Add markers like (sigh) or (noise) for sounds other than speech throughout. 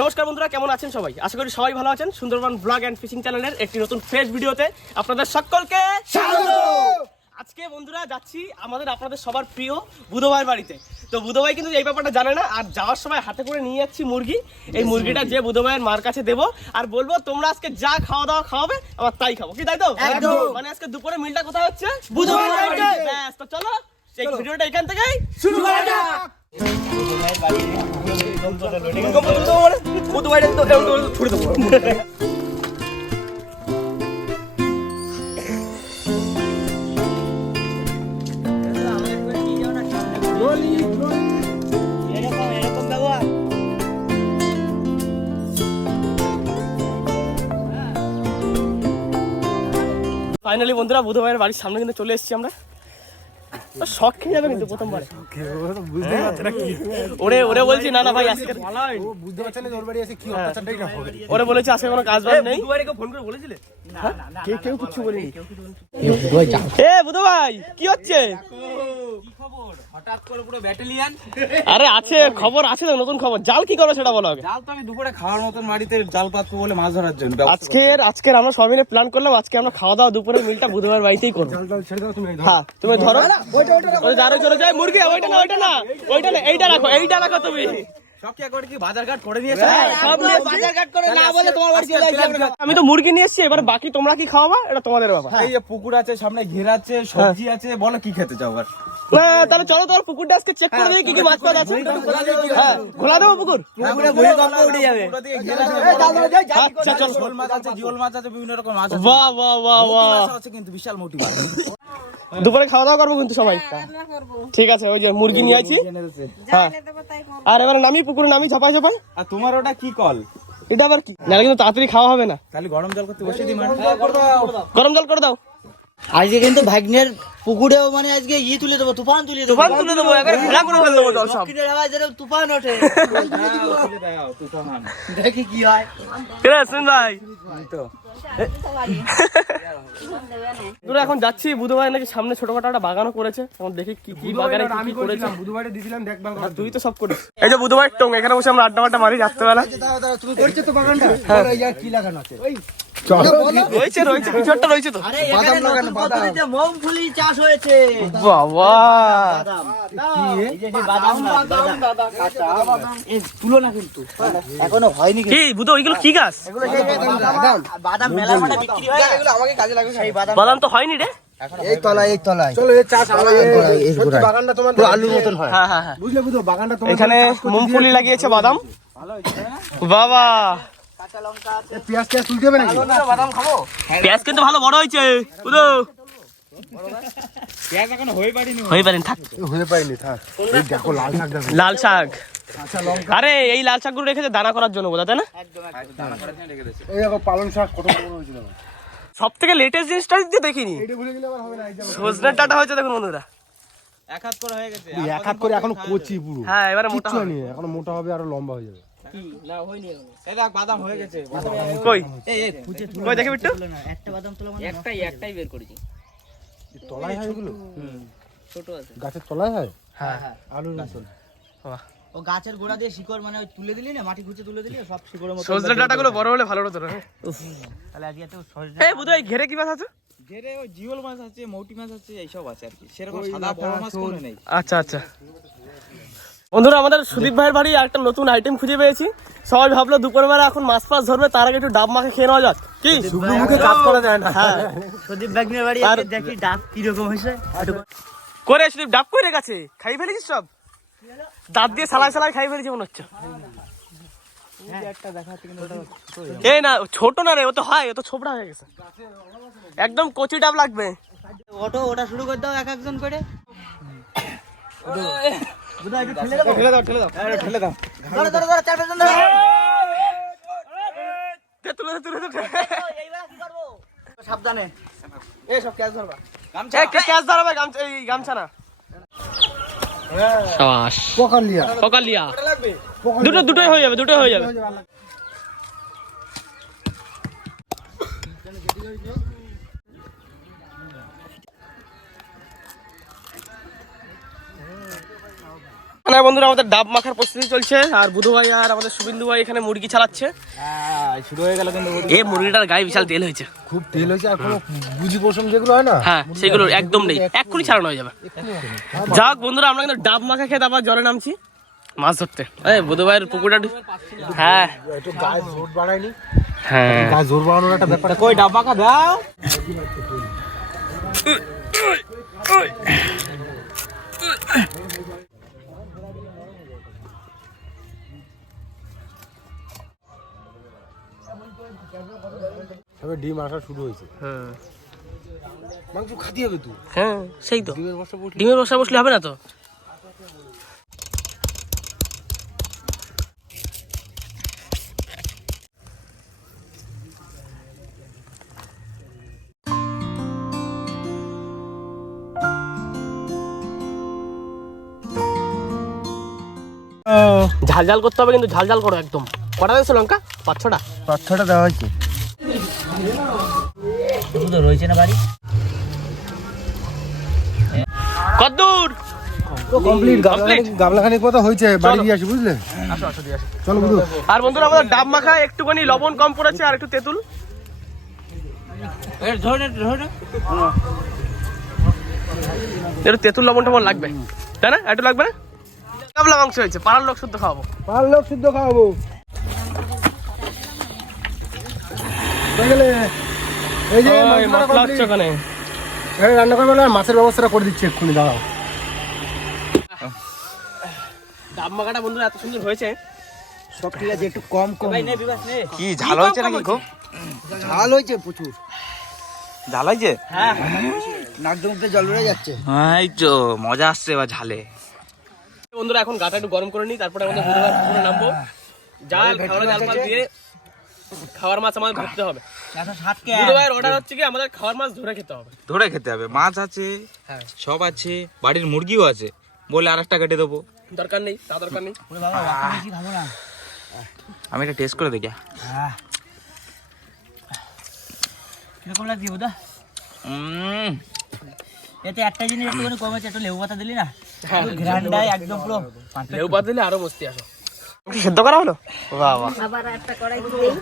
নমস্কার বন্ধুরা কেমন আছেন সবাই? আশা করি সবাই ভালো আছেন। সুন্দরবন ব্লগ অ্যান্ড ফিশিং চ্যানেলের একটি নতুন ফ্রেশ ভিডিওতে আপনাদের সকলকে স্বাগত! আজকে বন্ধুরা যাচ্ছি আমাদের আপনাদের সবার প্রিয় বুধভাইয়ের বাড়িতে। তো বুধভাই কিন্তু এই ব্যাপারটা জানে না আর যাওয়ার সময় হাতে করে নিয়ে যাচ্ছি মুরগি। এই মুরগিটা যে বুধভাইয়ের মার কাছে দেবো আর বলব তোমরা আজকে যা খাওয়া দাওয়া খাওয়াবে আমার তাই খাব। কি তাই তো। মানে আজকে দুপুরে মিলটা কোথায় হচ্ছে? বুধভাইয়ের বাড়িতে। তো চলো এই ভিডিওটা এখান থেকেই শুরু করা যাক। ফাইনালি বন্ধুরা বুধবারের বাড়ির সামনে কিন্তু চলে এসেছি আমরা। শখ খেয়ে যাবে কিন্তু প্রথমবার। বুঝতে পারছে না কি ওরে ওরে বলছি না না ভাই আজকে ও বুঝতে পারছে না ওর বাড়ি আছে কি অত্যাচারটাই না হবে। ওরে বলেছে আজকে কোনো কাজ বাজ নেই? কেউ কেউ কিছু বলেনি। এ বুধ ভাই কি হচ্ছে? করে আরে আছে খবর আছে তো নতুন খবর। জাল কি করবে সেটা বলো আগে। জাল তো আমি দুপুরে খাওয়ার মতন বাড়িতে জাল পাতবো বলে মাছ ধরার জন্য আজকের আজকের আমরা সবাই মিলে প্ল্যান করলাম আজকে আমরা খাওয়া দাওয়া দুপুরে মিলটা বুধবার বাড়িতেই করব। তুমি ধরো। হ্যাঁ তুমি ধরো। ওই যারো চলে যায় মুরগি ওইটা না ওইটা না ওইটা না এইটা রাখো এইটা রাখো তুমি। করে হ্যাঁ, করে চলে আমি তো মুরগি নিয়ে এসেছি এবার বাকি তোমরা কি খাওয়াবা? এটা তোমাদের ব্যাপার। এই পুকুর আছে সামনে ঘেরা আছে সবজি আছে বলো কি খেতে চাও তাহলে চলো তোমার পুকুরটা আজকে চেক করে দিই কি কি মাছ পাওয়া আছে। হ্যাঁ খোলা দেবো পুকুর? উঠে যাবে। আচ্ছা চলো। শোল মাছ আছে জিওল মাছ আছে বিভিন্ন রকম মাছ আছে। বাহ বাহ বাহ বাহ। আছে কিন্তু বিশাল মোটি মাছ। দুপুরে খাওয়া দাওয়া করব কিন্তু সবাই? ঠিক আছে ওই যে মুরগি নিয়ে আছি হ্যাঁ। আর এবার নামি পুকুরে নামি ঝাপাই ঝাপাই। আর তোমার ওটা কি কল? এটা আবার কি? নাহলে কিন্তু তাড়াতাড়ি খাওয়া হবে না। খালি গরম জল করতে বসে দিই গরম জল করে দাও। আজকে কিন্তু ভাগ্নের পুকুরেও মানে আজকে ই তুলে দেবো তুফান তুলে দেবো। তুফান তুলে দেবো একবার ঘেরা করে ফেলে দেবো জল সব। দক্ষিণের হাওয়ায় যেরকম তুফান ওঠে। দেখি কি হয়। কেরে শুন ভাই? দূরে এখন যাচ্ছি বুধবার নাকি সামনে ছোটখাটো একটা বাগানও করেছে। এখন দেখি কি কি বাগানে কি করেছে। বুধবারে দিছিলাম দেখবার তুই তো সব করিস। এই যে বুধবার টং এখানে বসে আমরা আড্ডা মাড্ডা মারি রাত্রেবেলা। তুমি করছ তো বাগানটা? আর কি লাগানো আছে? ওই রয়েছে রয়েছে কিছু একটা রয়েছে তো। আরে এখানে নতুন পদ্ধতিতে চাষ হয়েছে। বাবা। বাদাম এই যে সেই বাদাম না, বাদাম এই তুলো না কিন্তু। এখনও হয়নি কি বুধ ওইগুলো কি গাছ? বাদাম মেলা মানে বিক্রি হয় এগুলো আমাকে কাজে লাগে সেই বাদাম বাদাম তো হয়নি রে। এই তলায় এই তলায়। চলো এই চাষ বাগানটা তোমার আলুর মতন হয়। হ্যাঁ হ্যাঁ হ্যাঁ। বুঝলে বুঝো বাগানটা তোমার এখানে মুমফুলি লাগিয়েছে বাদাম। বাবা। পেঁয়াজ তুলতে হবে নাকি? পেঁয়াজ কিন্তু ভালো বড় হয়েছে। হয়ে হয়ে। হয়ে দেখো লাল শাক দেখো। লাল শাক। কাঁচা লঙ্কা। আরে এই লাল শাকগুলো রেখেছে দানা করার জন্য বোঝা তাই না? এই শাক কত বড় বড় হয়েছিল। সব থেকে লেটেস্ট জিনিসটা দিয়ে দেখিনি। এটা ভুলে গেলে আবার হবে না এই যে সজনের ডাটা হয়েছে দেখুন বন্ধুরা। এক হাত করে হয়ে গেছে। এক হাত করে এখনও কচি পুরো। হ্যাঁ এবারে মোটা হবে। এখনও মোটা হবে আরও লম্বা হয়ে যাবে। এই দেখ বাদাম হয়ে গেছে। কই? এই এই কই দেখে বিট্টু একটা বাদাম তোলা মানে একটাই একটাই বের করেছি। তলায় হয় এগুলো? গাছের তলায় হয়? হ্যাঁ আলুর মতন ও গাছের গোড়া দিয়ে শিকড় মানে ওই তুলে দিলি না মাটি খুঁজে তুলে দিলি সব শিকড়ের মতো ডাটাগুলো বড় হলে ভালো হতো না? তাহলে আজকে তো সজনে এই বুধ ঘেরে কি মাছ আছে? ঘেরে ওই জিওল মাছ আছে মৌটি মাছ আছে এইসব আছে আর কি। সেরকম সাদা বড় মাছ কোনো নেই। আচ্ছা আচ্ছা। বন্ধুরা আমাদের সুদীপ ভাইয়ের বাড়ি একটা নতুন আইটেম খুঁজে পেয়েছি। সবাই ভাবলো দুপুরবেলা এখন মাছ ফাছ ধরবে তার আগে একটু ডাব মাখে খেয়ে নেওয়া যাক। কি? শুকনো মুখে কাজ করা যায় না। হ্যাঁ। সুদীপ ভাগ্নের বাড়ি দেখি ডাক কীরকম হয়েছে। করে সুদীপ ডাব করে গেছে খাই ফেলেছিস সব? দাঁত দিয়ে সালাই সালাই খাই ফেলেছি মনে হচ্ছে। এই না ছোট না রে ও তো হয় ও তো ছোবড়া হয়ে গেছে। একদম কচি ডাব লাগবে। ওটো ওটা শুরু করে দাও এক একজন করে। ঠেলে দাও। ঠেলে দাও ঠেলে দাও। ধরো ধরো ধরো চার পাঁচজন ধরো। দে, তুলে তুলে দে। এইবার কি করব? সাবধানে। এই সব ক্যাচ ধরবা। গামছা। ক্যাচ ধরবে গামছা এই গামছা না। সাবাস। পকালিয়া পকালিয়া দুটো দুটোই হয়ে যাবে। দুটোই হয়ে যাবে। না বন্ধুরা আমাদের ডাব মাখার প্রস্তুতি চলছে। আর বুধু ভাই আর আমাদের শুভেন্দু ভাই এখানে মুরগি চালাচ্ছে হ্যাঁ, শুরু হয়ে গেল কিন্তু এ মুরগিটার গায়ে বিশাল তেল হয়েছে। খুব তেল হয়েছে আর কোনো বুঝি পশম যেগুলো হয় না? হ্যাঁ সেগুলো একদম নেই। এক্ষুনি ছাড়ানো হয়ে যাবে। যাক বন্ধুরা আমরা কিন্তু ডাব মাখা খেয়ে আবার জলে নামছি। মাছ ধরতে। এই বুধু ভাইয়ের পুকুরটা হ্যাঁ। একটু গায়ে জোর বাড়ায়নি। হ্যাঁ। গায়ে জোর বাড়ানোর একটা ব্যাপার কই ডাব মাখা দাও। তবে ডিম আসা শুরু হয়েছে। হ্যাঁ। মাংস খাতি হবে তুই হ্যাঁ সেই তো। ডিমের বসে ডিমের বসা বসলে হবে না তো? ঝাল ঝাল করতে হবে কিন্তু ঝাল ঝাল করো একদম। কটা দিয়েছ লঙ্কা? পাঁচ ছটা? পাথরটা দেওয়া হয়েছে। তো রয়েছে না বাড়ি? কদ্দূর! Complete Complete? গাবলাখানিক মতো হয়েছে বাড়ি দিয়ে আসি বুঝলে? চলো বুঝু আর বন্ধুরা আমাদের ডাব মাখা একটুখানি লবণ কম পড়েছে আর একটু তেঁতুল। একটু তেঁতুল লবণ টবণ লাগবে। তাই না? একটু লাগবে না? মাংস হয়েছে পাড়ার লোক শুদ্ধ খাওয়াবো। পার লোক সিদ্ধ খাওয়াবো। এই যে মশলা হচ্ছে ওখানে। রান্না করবে না মাছের ব্যবস্থাটা করে দিচ্ছি এক্ষুনি দাঁড়াও। ডাব মাখাটা বন্ধুরা এত সুন্দর হয়েছে। সব ঠিক আছে একটু কম কম। কি ঝাল হয়েছে নাকি খুব? ঝাল হয়েছে প্রচুর। ঝাল হয়েছে? হ্যাঁ। নাক জল বেড়ে যাচ্ছে। এই তো মজা আসছে এবার ঝালে। বন্ধুরা এখন গাটা একটু গরম করে নিই তারপরে আমাদের পুরো নামবো। জাল খাওয়ার জাল দিয়ে খাওয়ার মাছ আমাদের ধরতে হবে। বুধবার অর্ডার হচ্ছে কি আমাদের খাওয়ার মাছ ধরে খেতে হবে। ধরে খেতে হবে। মাছ আছে হ্যাঁ। সব আছে বাড়ির মুরগিও আছে। বলে আর একটা কেটে দেবো। দরকার নেই তা দরকার নেই। আমি এটা টেস্ট করে দেখি। হ্যাঁ। কীরকম লাগছে উম, এতে একটা জিনিস একটুখানি কম আছে একটু লেবু পাতা দিলি না? হ্যাঁ। একদম পুরো। লেউ পাত দিলে আরও মস্তি আসো। সেদ্ধ করা হলো? বাহ বাহ আবার একটা কড়াই দিলেই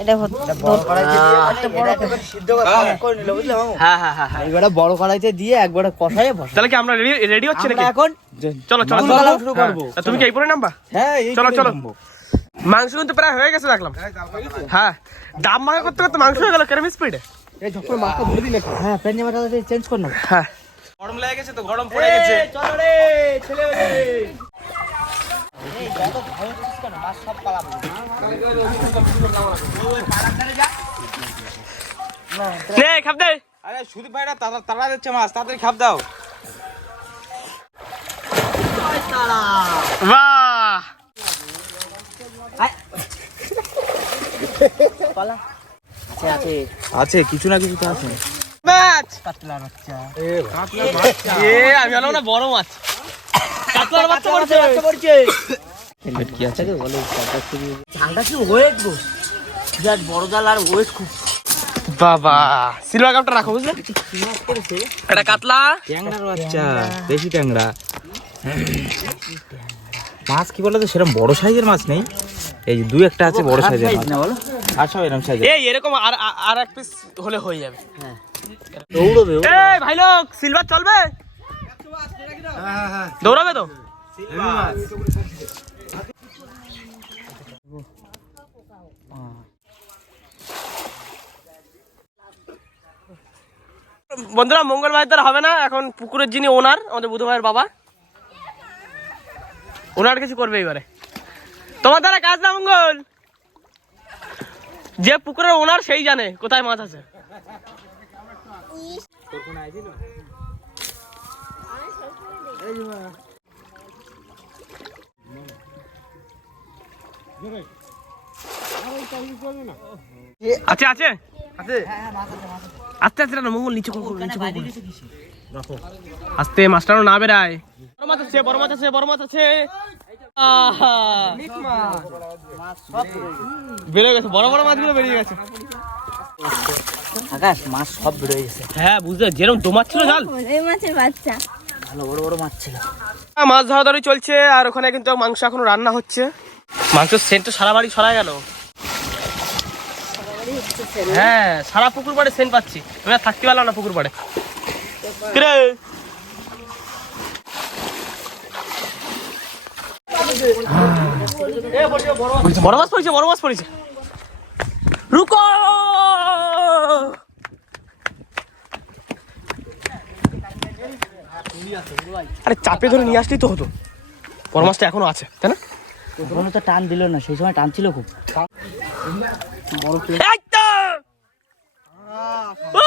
এটা হচ্ছে সিদ্ধ করে নিল বুঝলে মামু হ্যাঁ হ্যাঁ হ্যাঁ বড় কড়াইতে দিয়ে একবারে কষায় বসা তাহলে কি আমরা রেডি রেডি হচ্ছি নাকি? এখন চলো শুরু করব। তুমি কি এই পরে নামবা? হ্যাঁ চলো চলো। মাংস কিন্তু প্রায় হয়ে গেছে দেখলাম। হ্যাঁ। দাম মাখা করতে করতে মাংস হয়ে গেল কেরম স্পিডে এই হ্যাঁ চেঞ্জ কর না হ্যাঁ। গরম লেগে গেছে তো গরম পড়ে গেছে। চলো রে ছেলে নে খাপ দে। আরে সুদীপ ভাইরা তারা তারা দিচ্ছে মাছ তাড়াতাড়ি খাপ দাও। বাহ। আছে আছে আছে কিছু না কিছু তো আছে। ম্যাচ কাতলা বাচ্চা। এ আমি না বড় মাছ। কাতলার বাচ্চা পড়ছে। পড়ছে। কি আছে? ঝালটা কি ওয়েট গো। বিরাট বড় জাল আর ওয়েট খুব। বাবা সিলভার কাপটা রাখো বুঝলে? এটা কাতলা? ট্যাংরার বাচ্চা দেশি ট্যাংরা। মাছ কি বলতো সেরকম বড় সাইজের মাছ নেই। এই যে দুই একটা আছে বড় সাইজের মাছ। না বলো? আর সব এরকম সাইজের। এই এরকম আর আর- এক পিস হলে হয়ে যাবে। দৌড়বে এই ভাই লোক সিলভার চলবে? দৌড়াবে তো? বন্ধুরা মঙ্গলবার দ্বারা হবে না। এখন পুকুরের যিনি ওনার, আমাদের বুধভাইয়ের বাবা, ওনার কিছু করবে এবারে তোমার দ্বারা কাজ না, মঙ্গল? যে পুকুরের ওনার সেই জানে কোথায় মাছ আছে। আছে? আছে? আস্তে আস্তে না মঙ্গল নিচে করো, নিচে করো। আস্তে না বেড়ায়। বড় মাছ আছে বড় মাছ আছে বড় মাছ আছে। বেড়ে গেছে বড় বড় মাছগুলো বেরিয়ে গেছে। আকাশ মাছ সব বেরোয় গেছে। হ্যাঁ বুঝতে যেরকম দোমাচ্ছিল জাল। এই মাছের বাচ্চা। ভালো বড় বড় মাছ ছিল। মাছ ধরাধরি চলছে আর ওখানে কিন্তু মাংস এখনও রান্না হচ্ছে। মাংস সেন্ট তো সারা বাড়ি ছড়া গেল। হ্যাঁ সারা পুকুর পাড়ে সেন্ট পাচ্ছি। আমি আর থাকতে পারলাম না পুকুর পাড়ে। কিরে? বড় মাছ পড়েছে বড় মাছ পড়েছে। রুকো! আরে চাপে ধরে নিয়ে আসলেই তো হতো। মাছটা এখনও আছে তাই না? ওখানে তো টান দিল না সেই সময় টান ছিল খুব। এই তো! ও!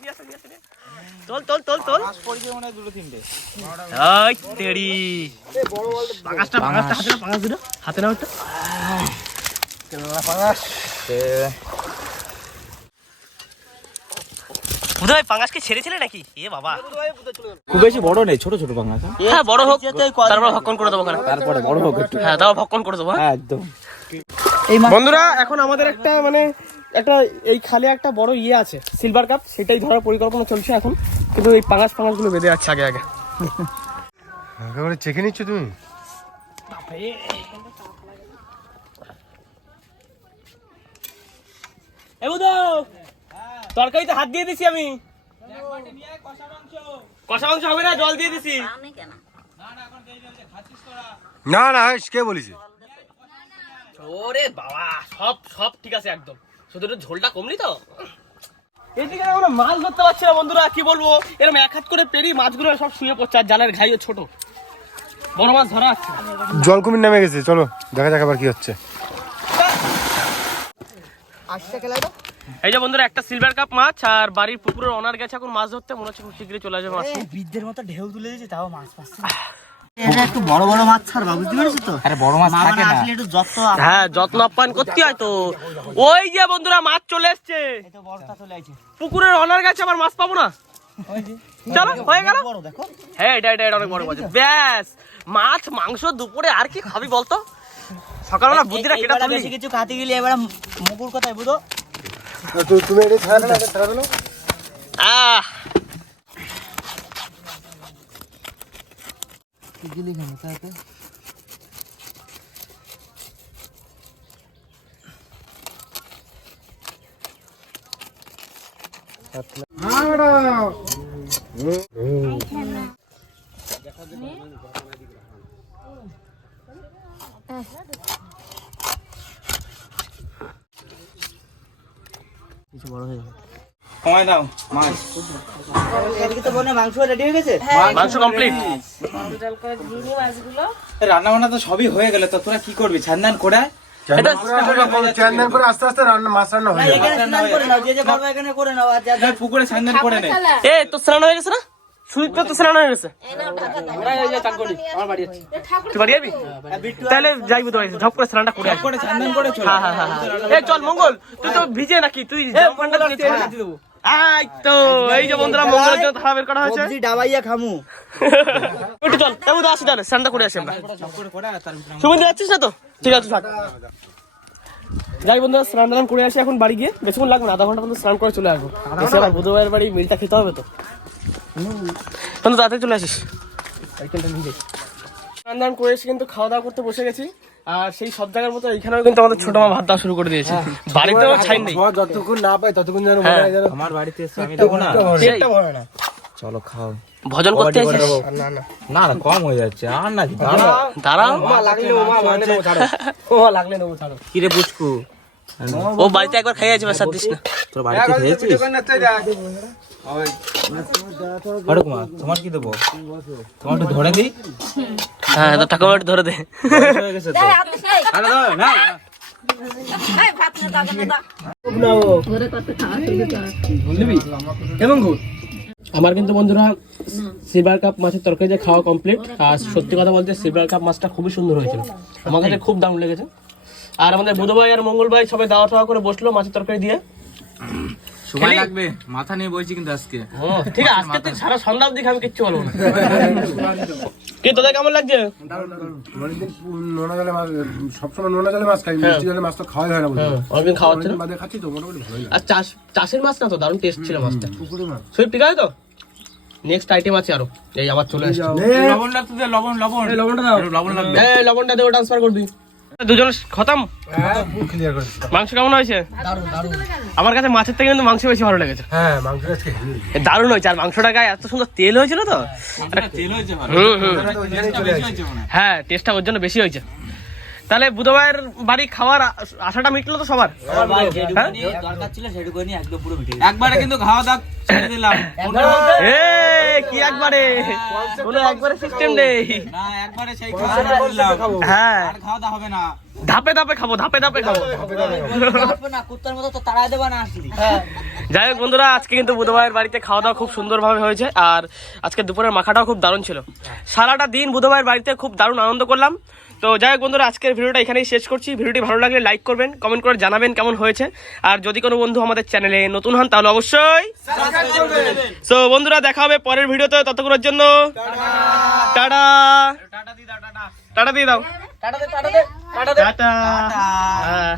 নিয়ে আসো, নিয়ে আসো, নিয়ে আসো। তোল তোল তোল তোল মাছ পড়েছে মনে হয় দুটো তিনটে ওই তেড়ি পাঙাশটা পাঙাশটা হাতে না পাঙাশ দুটো হাতে না ওটা বুধ ভাই পাঙাশকে ছেড়েছিলে নাকি? এ বাবা। খুব বেশি বড় নেই ছোট ছোট বাংলা হ্যাঁ? বড় হোক তারপর ভক্ষণ করে দেবো ওখানে। তারপরে বড় হোক একটু। হ্যাঁ তাও ভক্ষণ করে দেবো হ্যাঁ? হ্যাঁ একদম। এই বন্ধুরা এখন আমাদের একটা মানে একটা এই খালে একটা বড় ইয়ে আছে সিলভার কাপ সেটাই ধরার পরিকল্পনা চলছে এখন। কিন্তু এই পাঙাশ পাঙাশগুলো বেঁধে যাচ্ছে আগে আগে। একেবারে চেখে নিচ্ছ তুমি? তরকারিতে হাত দিয়ে দিছি আমি। কষা মাংস হবে না জল দিয়ে দিছি। না না কে বলিছে? ওরে বাবা সব সব ঠিক আছে একদম। শুধু একটু ঝোলটা কমলি তো? এদিকে আমরা মাছ ধরতে পারছি না বন্ধুরা কি বলব? এরকম এক হাত করে পেরি মাছগুলো সব শুয়ে পড়ছে আর জালের ঘাইও ছোট। বড় মাছ ধরা আছে। জল কুমির নেমে গেছে চলো দেখা যাক আবার কি হচ্ছে। এই যে বন্ধুরা একটা সিলভার কাপ মাছ আর বাড়ির পুকুরের অনার গেছে এখন মাছ ধরতে। মনে হচ্ছে খুব শীঘ্রই চলে আসবে মাছ। বৃদ্ধের মতো ঢেউ তুলে দিয়েছে তাও মাছ পাচ্ছে এটা একটু বড় বড় মাছ ছাড়বা বুঝতে পেরেছ তো? আরে বড় মাছ থাকে না। আসলে একটু যত্ন হ্যাঁ যত্ন আপ্যায়ন করতে হয় তো। ওই যে বন্ধুরা মাছ চলে এসছে। এই বড়টা চলে আছে পুকুরের অনার গেছে আবার মাছ পাবো না? চলো হয়ে গেল। হ্যাঁ এটা এটা এটা অনেক বড় মাছ। ব্যাস মাছ মাংস দুপুরে আর কি খাবি বলতো? সকালবেলা বুদ্ধিটা কেটে বেশি কিছু খাতে গেলে এবার মুকুর কথাই বুঝো। তুমি এটা ছাড়া না ছাড়া দিলো? আহ! সময় দাও মাছ। এদিকে তো মাংস রেডি হয়ে গেছে? মাংস কমপ্লিট রান্না বান্না তো সবই হয়ে গেল তো তোরা কি করবি? ছান্দান করে চ্যান্দান করে আস্তে আস্তে রান্না মাছ রান্না হয়ে যাবে। এখানে স্নান করে নাও যে যে পারবে এখানে করে নাও আর যা যা। পুকুরে ছান্দান করে নে। এ তো স্নান হয়ে গেছে না? সুদীপ তো স্নান হয়ে গেছে। তুই বাড়ি যাবি? তাহলে যাই বুধ ঝপ করে স্নানটা করে করে ছান্দান করে চলে হ্যাঁ হ্যাঁ হ্যাঁ হ্যাঁ। এ চল মঙ্গল তুই তো ভিজে নাকি? তুই দেবো। এই তো এই যে বন্ধুরা মঙ্গলের জন্য থালা বের করা হয়েছে। সবজি ডাবাইয়া খামু। (laughs) একটু চল তাই আসি তাহলে স্নানটা করে আসি আমরা। যাচ্ছিস না তো? ঠিক আছে থাক। যাই বন্ধুরা স্নান টান করে আসি এখন বাড়ি গিয়ে। বেশিক্ষণ লাগবে না আধা ঘণ্টা মধ্যে স্নান করে চলে আসব। এসে আবার বুধবারের বাড়ি মিলটা খেতে হবে তো। তাড়াতাড়ি চলে আসিস। স্নান টান করে এসে কিন্তু খাওয়া দাওয়া করতে বসে গেছি। আর সেই সব জায়গার মতো এখানেও কিন্তু আমাদের ছোট মা ভাত দেওয়া শুরু করে দিয়েছে। বাড়িতেও ছাই নেই যতক্ষণ না পাই ততক্ষণ যেন হ্যাঁ। হয় আমার বাড়িতে এসে আমি দেবো না। সেই। চলো খাও। ভজন করতে আসিস না না। কম হয়ে যাচ্ছে। আর না দাঁড়া দাঁড়াও। লাগলে ও মা লাগলে ছাড়ো ও লাগলে নেব ছাড়ো কি রে বুঝকু ও বাড়িতে একবার খাইয়ে আছে বাসার দিস না। তোর বাড়িতে খেয়েছিস? বড় কুমার তোমার কি দেবো? তোমার একটু ধরে দিই? হ্যাঁ তো টাকা একটু ধরে দে। আরে আমার কিন্তু বন্ধুরা সিলভার কাপ মাছের তরকারি দিয়ে খাওয়া কমপ্লিট আর সত্যি কথা বলতে সিলভার কাপ মাছটা খুবই সুন্দর হয়েছিল। আমার কাছে খুব দাম লেগেছে। আর আমাদের বুধবার আর মঙ্গলবার সবাই দাওয়া টাওয়া করে বসল মাছের তরকারি দিয়ে। সময় লাগবে। মাথা নিয়ে বলছি কিন্তু আজকে। ও, ঠিক আছে আজকে তুই সারা সন্ধ্যা অবধি খাবি কিচ্ছু বলব না। কি তোদের কেমন লাগছে? অনেকদিন নোনা জলে মাছ সবসময় নোনা জলে মাছ খাই মিষ্টি জলে মাছ তো খাওয়াই হয় না বলতে অনেকদিন খাওয়া হচ্ছে না? বাদে খাচ্ছি তো মোটামুটি ভালোই লাগে আর চাষ চাষের মাছ না তো দারুণ টেস্ট ছিল মাছটা। পুকুরে মাছ ঠিক আছে তো? নেক্সট আইটেম আছে আরও। এই আবার চলে আসছে। লবণ লাগতে দে, লবণ লবণ। লবণটা দাও। লবণ লাগবে। এই লবণটা দেবো ট্রান্সফার করবি দুজন খতম? হ্যাঁ ক্লিয়ার করে মাংস কেমন হয়েছে? আমার কাছে মাছের থেকে কিন্তু মাংস বেশি ভালো লেগেছে। হ্যাঁ দারুণ হয়েছে আর মাংসটা গায়ে এত সুন্দর তেল হয়েছিল তো? মনে হয়। হ্যাঁ টেস্টটা ওর জন্য বেশি হয়েছে। তাহলে বুধবার বাড়ি খাওয়ার আশাটা মিটলো তো সবার? হ্যাঁ? দরকার ছিল সেটুকু নিয়ে একদম পুরো মিটে একবারে কিন্তু খাওয়া দাওয়া ছেড়ে দিলাম। এ কি একবারে? কোনো একবারে সিস্টেম নেই। না একবারে সেই খাওয়া দাওয়া দিলাম। হ্যাঁ। আর খাওয়া দাওয়া হবে না। ধাপে ধাপে খাব ধাপে ধাপে খাব। না কুত্তার মতো তো তাড়াই দেবা না আসলি। যাই হোক বন্ধুরা আজকে কিন্তু বুধবারের বাড়িতে খাওয়া দাওয়া খুব সুন্দরভাবে হয়েছে। আর আজকে দুপুরের মাখাটাও খুব দারুণ ছিল। সারাটা দিন বুধবারের বাড়িতে খুব দারুণ আনন্দ করলাম। তো যাই হোক বন্ধুরা আজকের ভিডিওটা এখানেই শেষ করছি। ভিডিওটি ভালো লাগলে লাইক করবেন কমেন্ট করে জানাবেন কেমন হয়েছে। আর যদি কোনো বন্ধু আমাদের চ্যানেলে নতুন হন তাহলে অবশ্যই সো বন্ধুরা দেখা হবে পরের ভিডিওতে ততক্ষণের জন্য। টাটা। টাটা। দিয়ে দাও। টাটা দে টাটা দে টাটা দে। টাটা। হ্যাঁ